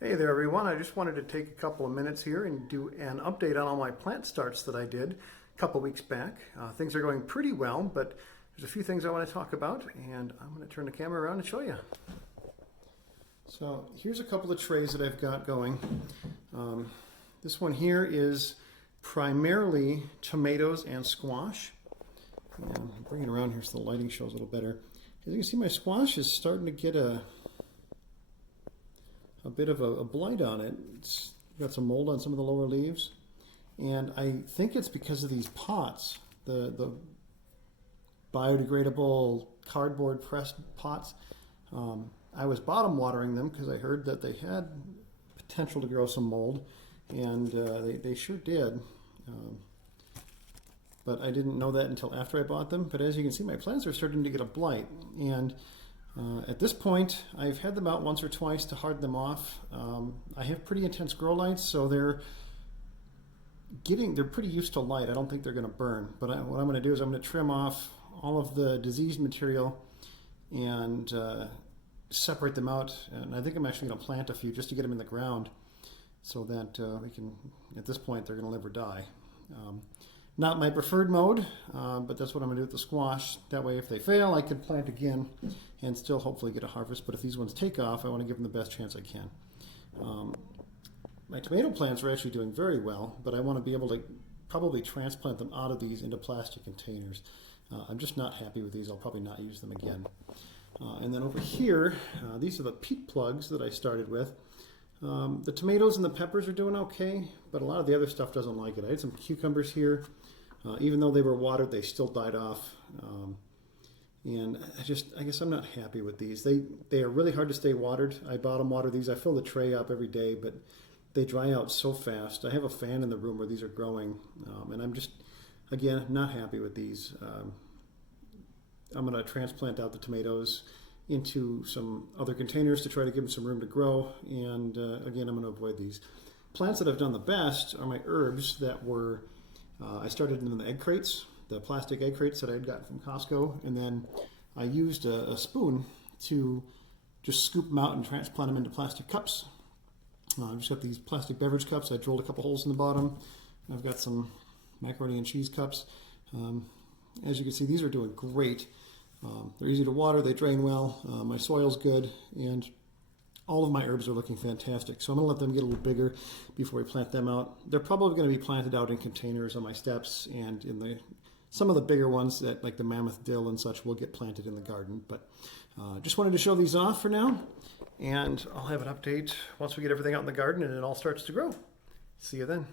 Hey there everyone, I just wanted to take a couple of minutes here and do an update on all my plant starts that I did a couple weeks back. Things are going pretty well, but there's a few things I want to talk about, and I'm going to turn the camera around and show you. So here's a couple of trays that I've got going. This one here is primarily tomatoes and squash. And I'm bringing it around here so the lighting shows a little better. As you can see, my squash is starting to get a bit of a blight on it. It's got some mold on some of the lower leaves, and I think it's because of these pots, the biodegradable cardboard pressed pots. I was bottom watering them because I heard that they had potential to grow some mold, and they sure did. But I didn't know that until after I bought them. But as you can see, my plants are starting to get a blight, and at this point, I've had them out once or twice to harden them off. I have pretty intense grow lights, so they're pretty used to light. I don't think they're going to burn. But what I'm going to do is I'm going to trim off all of the diseased material and separate them out. And I think I'm actually going to plant a few just to get them in the ground, so that we can. At this point, they're going to live or die. Not my preferred mode, but that's what I'm going to do with the squash. That way, if they fail, I can plant again and still hopefully get a harvest. But if these ones take off, I want to give them the best chance I can. My tomato plants are actually doing very well, but I want to be able to probably transplant them out of these into plastic containers. I'm just not happy with these. I'll probably not use them again. And then over here, these are the peat plugs that I started with. The tomatoes and the peppers are doing okay, but a lot of the other stuff doesn't like it. I had some cucumbers here. Even though they were watered, they still died off. And I guess I'm not happy with these. They are really hard to stay watered. I bottom water these. I fill the tray up every day, but they dry out so fast. I have a fan in the room where these are growing, and I'm just, again, not happy with these. I'm going to transplant out the tomatoes into some other containers to try to give them some room to grow. And again, I'm going to avoid these. Plants that have done the best are my herbs that were, I started in the egg crates, the plastic egg crates that I had gotten from Costco. And then I used a spoon to just scoop them out and transplant them into plastic cups. I've just got these plastic beverage cups. I drilled a couple holes in the bottom. I've got some macaroni and cheese cups. As you can see, these are doing great. They're easy to water, they drain well, my soil's good, and all of my herbs are looking fantastic. So I'm going to let them get a little bigger before we plant them out. They're probably going to be planted out in containers on my steps, and in some of the bigger ones, that like the mammoth dill and such, will get planted in the garden. But just wanted to show these off for now, and I'll have an update once we get everything out in the garden and it all starts to grow. See you then.